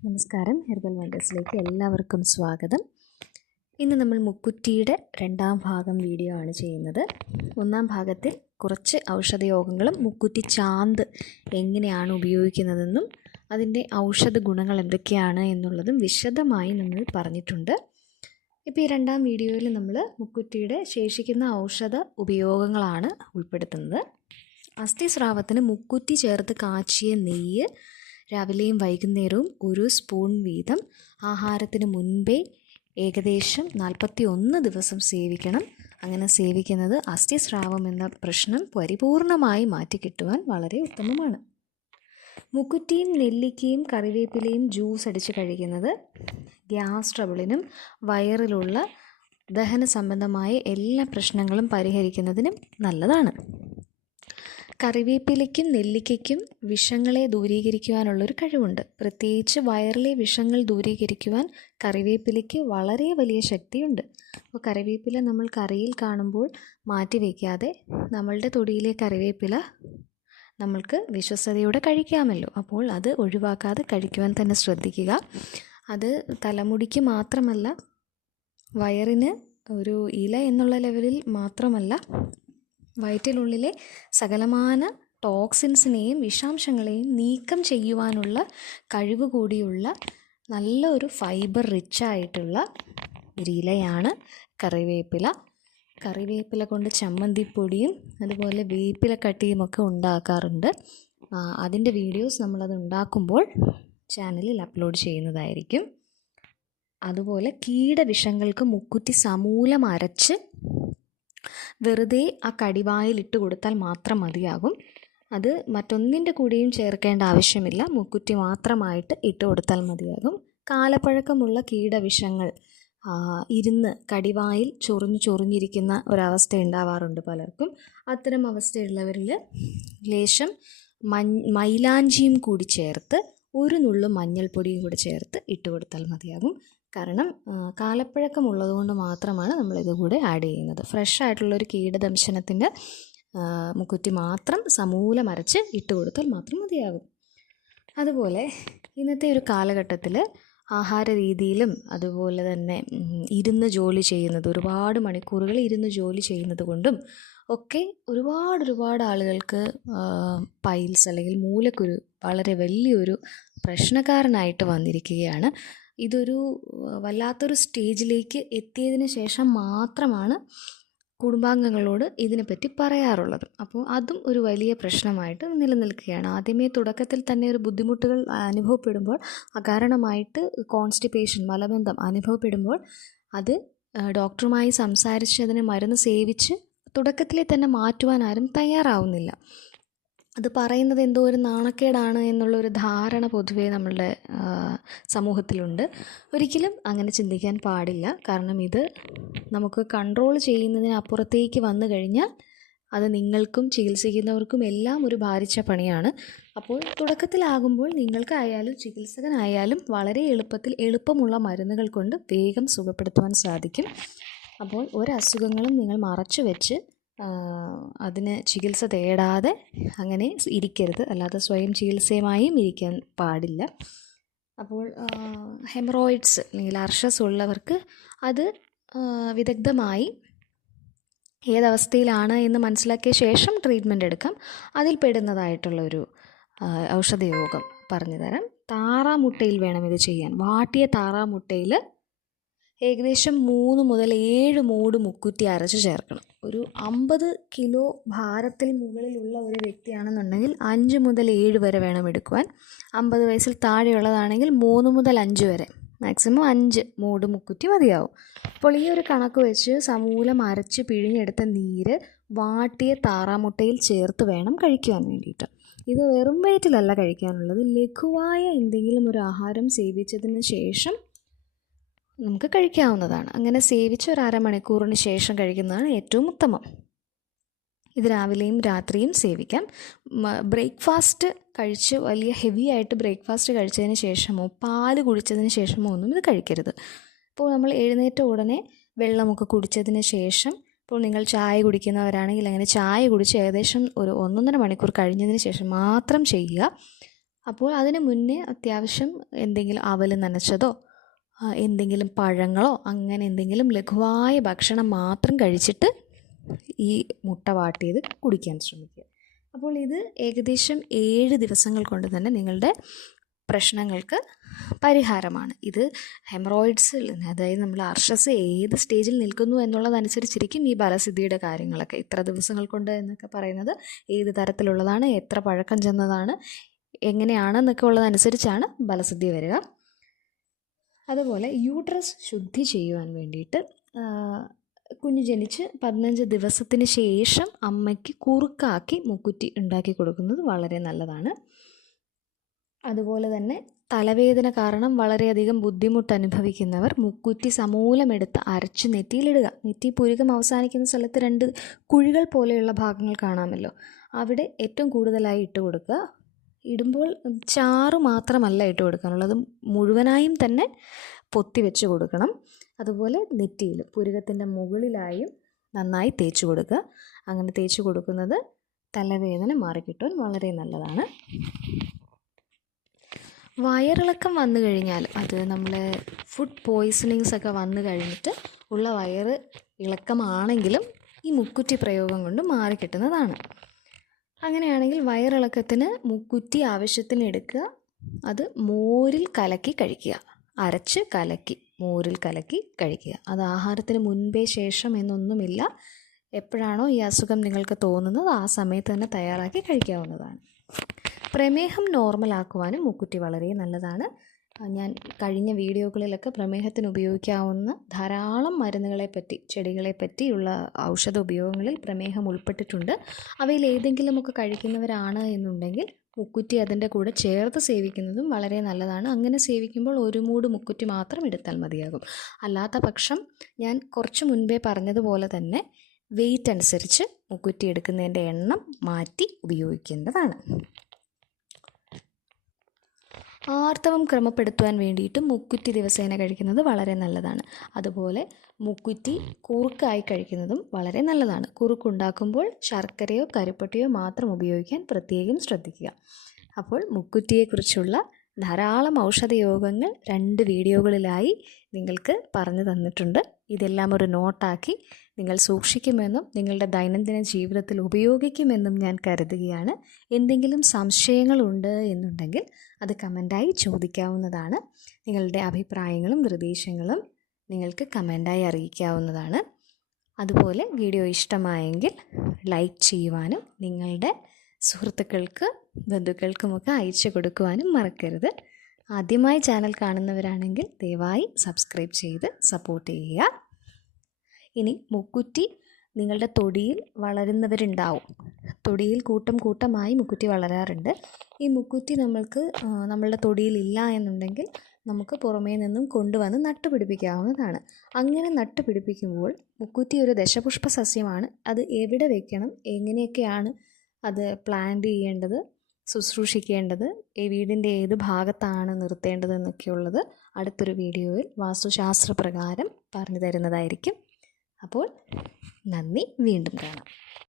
നമസ്കാരം. ഹെർബൽ വണ്ടേഴ്സിലേക്ക് എല്ലാവർക്കും സ്വാഗതം. ഇന്ന് നമ്മൾ മുക്കുറ്റിയുടെ രണ്ടാം ഭാഗം വീഡിയോ ആണ് ചെയ്യുന്നത്. ഒന്നാം ഭാഗത്തിൽ കുറച്ച് ഔഷധയോഗങ്ങളും മുക്കുറ്റി ചാന്ത് എങ്ങനെയാണ് ഉപയോഗിക്കുന്നതെന്നും അതിന്റെ ഔഷധ ഗുണങ്ങൾ എന്തൊക്കെയാണ് എന്നുള്ളതും വിശദമായി നമ്മൾ പറഞ്ഞിട്ടുണ്ട്. ഇപ്പോൾ ഈ രണ്ടാം വീഡിയോയിൽ നമ്മൾ മുക്കുറ്റിയുടെ ശേഷിക്കുന്ന ഔഷധ ഉപയോഗങ്ങളാണ് ഉൾപ്പെടുത്തുന്നത്. അസ്ഥിസ്രാവത്തിന് മുക്കുറ്റി ചേർത്ത് കാച്ചിയ നെയ്യ് രാവിലെയും വൈകുന്നേരവും ഒരു സ്പൂൺ വീതം ആഹാരത്തിന് മുൻപേ ഏകദേശം നാൽപ്പത്തി ഒന്ന് ദിവസം സേവിക്കണം. അങ്ങനെ സേവിക്കുന്നത് അസ്ഥിസ്രാവം എന്ന പ്രശ്നം പരിപൂർണമായി മാറ്റിക്കിട്ടുവാൻ വളരെ ഉത്തമമാണ്. മുക്കുറ്റിയും നെല്ലിക്കയും കറിവേപ്പിലയും ജ്യൂസ് അടിച്ച് കഴിക്കുന്നത് ഗ്യാസ് ട്രബിളിനും വയറിലുള്ള ദഹന സംബന്ധമായ എല്ലാ പ്രശ്നങ്ങളും പരിഹരിക്കുന്നതിനും നല്ലതാണ്. കറിവേപ്പിലയ്ക്കും നെല്ലിക്കയ്ക്കും വിഷങ്ങളെ ദൂരീകരിക്കുവാനുള്ളൊരു കഴിവുണ്ട്. പ്രത്യേകിച്ച് വയറിലെ വിഷങ്ങൾ ദൂരീകരിക്കുവാൻ കറിവേപ്പിലയ്ക്ക് വളരെ വലിയ ശക്തിയുണ്ട്. അപ്പോൾ കറിവേപ്പില നമ്മൾ കറിയിൽ കാണുമ്പോൾ മാറ്റി വയ്ക്കാതെ നമ്മളുടെ തൊടിയിലെ കറിവേപ്പില നമ്മൾക്ക് വിശ്വസ്തയോടെ കഴിക്കാമല്ലോ. അപ്പോൾ അത് ഒഴിവാക്കാതെ കഴിക്കുവാൻ തന്നെ ശ്രദ്ധിക്കുക. അത് തലമുടിക്ക് മാത്രമല്ല വയറിന് ഒരു ഇല എന്നുള്ള ലെവലിൽ മാത്രമല്ല വയറ്റിനുള്ളിലെ സകലമാന ടോക്സിൻസിനെയും വിഷാംശങ്ങളെയും നീക്കം ചെയ്യുവാനുള്ള കഴിവ് കൂടിയുള്ള നല്ലൊരു ഫൈബർ റിച്ച് ആയിട്ടുള്ള ഒരു ഇലയാണ് കറിവേപ്പില. കറിവേപ്പില കൊണ്ട് ചമ്മന്തിപ്പൊടിയും അതുപോലെ വേപ്പില കട്ടിയും ഒക്കെ ഉണ്ടാക്കാറുണ്ട്. അതിന്റെ വീഡിയോസ് നമ്മളത് ഉണ്ടാക്കുമ്പോൾ ചാനലിൽ അപ്ലോഡ് ചെയ്യുന്നതായിരിക്കും. അതുപോലെ കീടവിഷങ്ങൾക്ക് മുക്കുറ്റി സമൂലം അരച്ച് വെറുതെ ആ കടിവായിലിട്ട് കൊടുത്താൽ മാത്രം മതിയാകും. അത് മറ്റൊന്നിന്റെ കൂടെയും ചേർക്കേണ്ട ആവശ്യമില്ല. മൂക്കുറ്റി മാത്രമായിട്ട് ഇട്ട് കൊടുത്താൽ മതിയാകും. കാലപ്പഴക്കമുള്ള കീടവിഷങ്ങൾ ഇരുന്ന് കടിവായിൽ ചൊറിഞ്ഞു ചൊറിഞ്ഞിരിക്കുന്ന ഒരവസ്ഥ ഉണ്ടാവാറുണ്ട് പലർക്കും. അത്തരം അവസ്ഥയുള്ളവരിൽ ലേശം മൈലാഞ്ചിയും കൂടി ചേർത്ത് ഒരു നുള്ളു മഞ്ഞൾപ്പൊടിയും കൂടി ചേർത്ത് ഇട്ട് കൊടുത്താൽ മതിയാകും. കാരണം കാലപ്പഴക്കമുള്ളത് കൊണ്ട് മാത്രമാണ് നമ്മളിത് കൂടെ ആഡ് ചെയ്യുന്നത്. ഫ്രഷ് ആയിട്ടുള്ളൊരു കീടദംശനത്തിന്റെ മുക്കുറ്റി മാത്രം സമൂലം അരച്ച് ഇട്ട് കൊടുത്താൽ മാത്രം മതിയാകും. അതുപോലെ ഇന്നത്തെ ഒരു കാലഘട്ടത്തിൽ ആഹാര രീതിയിലും അതുപോലെ തന്നെ ഇരുന്ന് ജോലി ചെയ്യുന്നത് ഒരുപാട് മണിക്കൂറുകൾ ഇരുന്ന് ജോലി ചെയ്യുന്നത് കൊണ്ടും ഒക്കെ ഒരുപാട് ഒരുപാട് ആളുകൾക്ക് പൈൽസ് അല്ലെങ്കിൽ മൂലക്കുരു വളരെ വലിയൊരു പ്രശ്നക്കാരനായിട്ട് വന്നിരിക്കുകയാണ്. ഇതൊരു വല്ലാത്തൊരു സ്റ്റേജിലേക്ക് എത്തിയതിന് ശേഷം മാത്രമാണ് കുടുംബാംഗങ്ങളോട് ഇതിനെപ്പറ്റി പറയാറുള്ളത്. അപ്പോൾ അതും ഒരു വലിയ പ്രശ്നമായിട്ട് നിലനിൽക്കുകയാണ്. ആദ്യമേ തുടക്കത്തിൽ തന്നെ ഒരു ബുദ്ധിമുട്ടുകൾ അനുഭവപ്പെടുമ്പോൾ അകാരണമായിട്ട് കോൺസ്റ്റിപ്പേഷൻ മലബന്ധം അനുഭവപ്പെടുമ്പോൾ അത് ഡോക്ടറുമായി സംസാരിച്ച് അതിന് മരുന്ന് സേവിച്ച് തുടക്കത്തിലെ തന്നെ മാറ്റുവാൻ ആരും തയ്യാറാവുന്നില്ല. അത് പറയുന്നത് എന്തോ ഒരു നാണക്കേടാണ് എന്നുള്ളൊരു ധാരണ പൊതുവേ നമ്മളുടെ സമൂഹത്തിലുണ്ട്. ഒരിക്കലും അങ്ങനെ ചിന്തിക്കാൻ പാടില്ല. കാരണം ഇത് നമുക്ക് കൺട്രോൾ ചെയ്യുന്നതിനപ്പുറത്തേക്ക് വന്നു കഴിഞ്ഞാൽ അത് നിങ്ങൾക്കും ചികിത്സിക്കുന്നവർക്കും എല്ലാം ഒരു ഭാരിച്ച പണിയാണ്. അപ്പോൾ തുടക്കത്തിലാകുമ്പോൾ നിങ്ങൾക്കായാലും ചികിത്സകനായാലും വളരെ എളുപ്പത്തിൽ എളുപ്പമുള്ള മരുന്നുകൾ കൊണ്ട് വേഗം സുഖപ്പെടുത്തുവാൻ സാധിക്കും. അപ്പോൾ ഒരസുഖങ്ങളും നിങ്ങൾ മറച്ചു വെച്ച് അതിന് ചികിത്സ തേടാതെ അങ്ങനെ ഇരിക്കരുത്. അല്ലാതെ സ്വയം ചികിത്സയുമായും ഇരിക്കാൻ പാടില്ല. അപ്പോൾ ഹെമറോയിഡ്സ് അല്ലെങ്കിൽ അർഷസ് ഉള്ളവർക്ക് അത് വിദഗ്ധമായി ഏതവസ്ഥയിലാണ് എന്ന് മനസ്സിലാക്കിയ ശേഷം ട്രീറ്റ്മെന്റ് എടുക്കാം. അതിൽ പെടുന്നതായിട്ടുള്ളൊരു ഔഷധയോഗം പറഞ്ഞു താറാമുട്ടയിൽ വേണം ഇത് ചെയ്യാൻ. വാട്ടിയ താറാമുട്ടയിൽ ഏകദേശം മൂന്ന് മുതൽ ഏഴ് മൂട് മുക്കുറ്റി അരച്ച് ചേർക്കണം. ഒരു അമ്പത് കിലോ ഭാരത്തിൽ മുകളിലുള്ള ഒരു വ്യക്തിയാണെന്നുണ്ടെങ്കിൽ അഞ്ച് മുതൽ ഏഴ് വരെ വേണം എടുക്കുവാൻ. അമ്പത് വയസ്സിൽ താഴെയുള്ളതാണെങ്കിൽ മൂന്ന് മുതൽ അഞ്ച് വരെ. മാക്സിമം അഞ്ച് മൂട് മുക്കുറ്റി മതിയാവും. അപ്പോൾ ഈ ഒരു കണക്ക് വെച്ച് സമൂലം അരച്ച് പിഴിഞ്ഞെടുത്ത നീര് വാട്ടിയ താറാമുട്ടയിൽ ചേർത്ത് വേണം കഴിക്കുവാൻ വേണ്ടിയിട്ട്. ഇത് വെറും വയറ്റിലല്ല കഴിക്കാനുള്ളത്. ലഘുവായ എന്തെങ്കിലും ഒരു ആഹാരം സേവിച്ചതിന് ശേഷം നമുക്ക് കഴിക്കാവുന്നതാണ്. അങ്ങനെ സേവിച്ച് ഒരു അരമണിക്കൂറിന് ശേഷം കഴിക്കുന്നതാണ് ഏറ്റവും ഉത്തമം. ഇത് രാവിലെയും രാത്രിയും സേവിക്കാം. ബ്രേക്ക്ഫാസ്റ്റ് കഴിച്ച് വലിയ ഹെവി ആയിട്ട് ബ്രേക്ക്ഫാസ്റ്റ് കഴിച്ചതിന് ശേഷമോ പാൽ കുടിച്ചതിന് ശേഷമോ ഒന്നും ഇത് കഴിക്കരുത്. ഇപ്പോൾ നമ്മൾ എഴുന്നേറ്റ ഉടനെ വെള്ളമൊക്കെ കുടിച്ചതിന് ശേഷം ഇപ്പോൾ നിങ്ങൾ ചായ കുടിക്കുന്നവരാണെങ്കിൽ അങ്ങനെ ചായ കുടിച്ച് ഏകദേശം ഒരു ഒന്നൊന്നര മണിക്കൂർ കഴിഞ്ഞതിന് ശേഷം മാത്രം ചെയ്യുക. അപ്പോൾ അതിന് മുന്നേ അത്യാവശ്യം എന്തെങ്കിലും അവൽ നനച്ചതോ എന്തെങ്കിലും പഴങ്ങളോ അങ്ങനെ എന്തെങ്കിലും ലഘുവായ ഭക്ഷണം മാത്രം കഴിച്ചിട്ട് ഈ മുട്ട വാട്ടിയത് കുടിക്കാൻ ശ്രമിക്കുക. അപ്പോൾ ഇത് ഏകദേശം ഏഴ് ദിവസങ്ങൾ കൊണ്ട് തന്നെ നിങ്ങളുടെ പ്രശ്നങ്ങൾക്ക് പരിഹാരമാണ്. ഇത് ഹെമറോയിഡ്സിൽ അതായത് നമ്മൾ അർഷസ് ഏത് സ്റ്റേജിൽ നിൽക്കുന്നു എന്നുള്ളതനുസരിച്ചിരിക്കും ഈ ബലസിദ്ധിയുടെ കാര്യങ്ങളൊക്കെ. ഇത്ര ദിവസങ്ങൾ കൊണ്ട് എന്നൊക്കെ പറയുന്നത് ഏത് തരത്തിലുള്ളതാണ് എത്ര പഴക്കം ചെന്നതാണ് എങ്ങനെയാണെന്നൊക്കെ ഉള്ളതനുസരിച്ചാണ് ബലസിദ്ധി വരിക. അതുപോലെ യൂട്രസ് ശുദ്ധി ചെയ്യുവാൻ വേണ്ടിയിട്ട് കുഞ്ഞു ജനിച്ച് പതിനഞ്ച് ദിവസത്തിന് ശേഷം അമ്മയ്ക്ക് കുറുക്കാക്കി മുക്കുറ്റി ഉണ്ടാക്കി കൊടുക്കുന്നത് വളരെ നല്ലതാണ്. അതുപോലെ തന്നെ തലവേദന കാരണം വളരെയധികം ബുദ്ധിമുട്ട് അനുഭവിക്കുന്നവർ മുക്കുറ്റി സമൂലമെടുത്ത് അരച്ച് നെറ്റിയിലിടുക. നെറ്റി പുരുകം അവസാനിക്കുന്ന സ്ഥലത്ത് രണ്ട് കുഴികൾ പോലെയുള്ള ഭാഗങ്ങൾ കാണാമല്ലോ. അവിടെ ഏറ്റവും കൂടുതലായി ഇട്ട് കൊടുക്കുക ഇടുമ്പോൾ ചാറ് മാത്രമല്ല ഇട്ട് കൊടുക്കാനുള്ളത്. മുഴുവനായും തന്നെ പൊത്തി വെച്ച് കൊടുക്കണം. അതുപോലെ നെറ്റിയിൽ പുരുകത്തിന്റെ മുകളിലായും നന്നായി തേച്ച് കൊടുക്കുക. അങ്ങനെ തേച്ച് കൊടുക്കുന്നത് തലവേദന മാറിക്കിട്ടാൻ വളരെ നല്ലതാണ്. വയറിളക്കം വന്നു കഴിഞ്ഞാൽ അത് നമ്മൾ ഫുഡ് പോയ്സണിങ്സ് ഒക്കെ വന്നു കഴിഞ്ഞിട്ട് ഉള്ള വയറ് ഇളക്കമാണെങ്കിലും ഈ മുക്കുറ്റി പ്രയോഗം കൊണ്ട് മാറിക്കിട്ടുന്നതാണ്. അങ്ങനെയാണെങ്കിൽ വയറിളക്കത്തിന് മുക്കുറ്റി ആവശ്യത്തിന് എടുക്കുക. അത് മോരിൽ കലക്കി കഴിക്കുക. അരച്ച് കലക്കി മോരിൽ കലക്കി കഴിക്കുക. അത് ആഹാരത്തിന് മുൻപേ ശേഷം എന്നൊന്നുമില്ല. എപ്പോഴാണോ ഈ അസുഖം നിങ്ങൾക്ക് തോന്നുന്നത് ആ സമയത്ത് തന്നെ തയ്യാറാക്കി കഴിക്കാവുന്നതാണ്. പ്രമേഹം നോർമലാക്കുവാനും മുക്കുറ്റി വളരെ നല്ലതാണ്. ഞാൻ കഴിഞ്ഞ വീഡിയോകളിലൊക്കെ പ്രമേഹത്തിന് ഉപയോഗിക്കാവുന്ന ധാരാളം മരുന്നുകളെ പറ്റി ചെടികളെ പറ്റിയുള്ള ഔഷധ ഉപയോഗങ്ങളിൽ പ്രമേഹം ഉൾപ്പെട്ടിട്ടുണ്ട്. അവയിൽ ഏതെങ്കിലുമൊക്കെ കഴിക്കുന്നവരാണ് എന്നുണ്ടെങ്കിൽ മുക്കുറ്റി അതിന്റെ കൂടെ ചേർത്ത് സേവിക്കുന്നതും വളരെ നല്ലതാണ്. അങ്ങനെ സേവിക്കുമ്പോൾ ഒരു മൂട് മുക്കുറ്റി മാത്രം എടുത്താൽ മതിയാകും. അല്ലാത്ത പക്ഷം ഞാൻ കുറച്ച് മുൻപേ പറഞ്ഞതുപോലെ തന്നെ വെയിറ്റ് അനുസരിച്ച് മുക്കുറ്റി എടുക്കുന്നതിന്റെ എണ്ണം മാറ്റി ഉപയോഗിക്കേണ്ടതാണ്. ആർത്തവം ക്രമപ്പെടുത്തുവാൻ വേണ്ടിയിട്ട് മുക്കുറ്റി ദിവസേന കഴിക്കുന്നത് വളരെ നല്ലതാണ്. അതുപോലെ മുക്കുറ്റി കുറുക്കായി കഴിക്കുന്നതും വളരെ നല്ലതാണ്. കുറുക്കുണ്ടാക്കുമ്പോൾ ശർക്കരയോ കരിപ്പട്ടിയോ മാത്രം ഉപയോഗിക്കാൻ പ്രത്യേകം ശ്രദ്ധിക്കുക. അപ്പോൾ മുക്കുറ്റിയെക്കുറിച്ചുള്ള ധാരാളം ഔഷധയോഗങ്ങൾ രണ്ട് വീഡിയോകളിലായി നിങ്ങൾക്ക് പറഞ്ഞു തന്നിട്ടുണ്ട്. ഇതെല്ലാം ഒരു നോട്ടാക്കി നിങ്ങൾ സൂക്ഷിക്കുമെന്നും നിങ്ങളുടെ ദൈനംദിന ജീവിതത്തിൽ ഉപയോഗിക്കുമെന്നും ഞാൻ കരുതുകയാണ്. എന്തെങ്കിലും സംശയങ്ങളുണ്ട് എന്നുണ്ടെങ്കിൽ അത് കമന്റായി ചോദിക്കാവുന്നതാണ്. നിങ്ങളുടെ അഭിപ്രായങ്ങളും നിർദ്ദേശങ്ങളും നിങ്ങൾക്ക് കമന്റായി അറിയിക്കാവുന്നതാണ്. അതുപോലെ വീഡിയോ ഇഷ്ടമായെങ്കിൽ ലൈക്ക് ചെയ്യുവാനും നിങ്ങളുടെ സുഹൃത്തുക്കൾക്ക് ബന്ധുക്കൾക്കുമൊക്കെ അയച്ചു കൊടുക്കുവാനും മറക്കരുത്. ആദ്യമായി ചാനൽ കാണുന്നവരാണെങ്കിൽ ദയവായി സബ്സ്ക്രൈബ് ചെയ്ത് സപ്പോർട്ട് ചെയ്യുക. ഇനി മുക്കുറ്റി നിങ്ങളുടെ തൊടിയിൽ വളരുന്നവരുണ്ടാവും. തൊടിയിൽ കൂട്ടം കൂട്ടമായി മുക്കുറ്റി വളരാറുണ്ട്. ഈ മുക്കുറ്റി നമ്മൾക്ക് നമ്മളുടെ തൊടിയിൽ ഇല്ല എന്നുണ്ടെങ്കിൽ നമുക്ക് പുറമേ നിന്നും കൊണ്ടുവന്ന് നട്ടുപിടിപ്പിക്കാവുന്നതാണ്. അങ്ങനെ നട്ടുപിടിപ്പിക്കുമ്പോൾ മുക്കുറ്റി ഒരു ദശപുഷ്പ സസ്യമാണ് അത് എവിടെ വയ്ക്കണം എങ്ങനെയൊക്കെയാണ് അത് പ്ലാന്റ് ചെയ്യേണ്ടത് ശുശ്രൂഷിക്കേണ്ടത് ഈ വീടിന്റെ ഏത് ഭാഗത്താണ് നിർത്തേണ്ടത് എന്നൊക്കെയുള്ളത് അടുത്തൊരു വീഡിയോയിൽ വാസ്തുശാസ്ത്ര പ്രകാരം പറഞ്ഞു തരുന്നതായിരിക്കും. അപ്പോൾ നന്ദി വീണ്ടും കാണാം.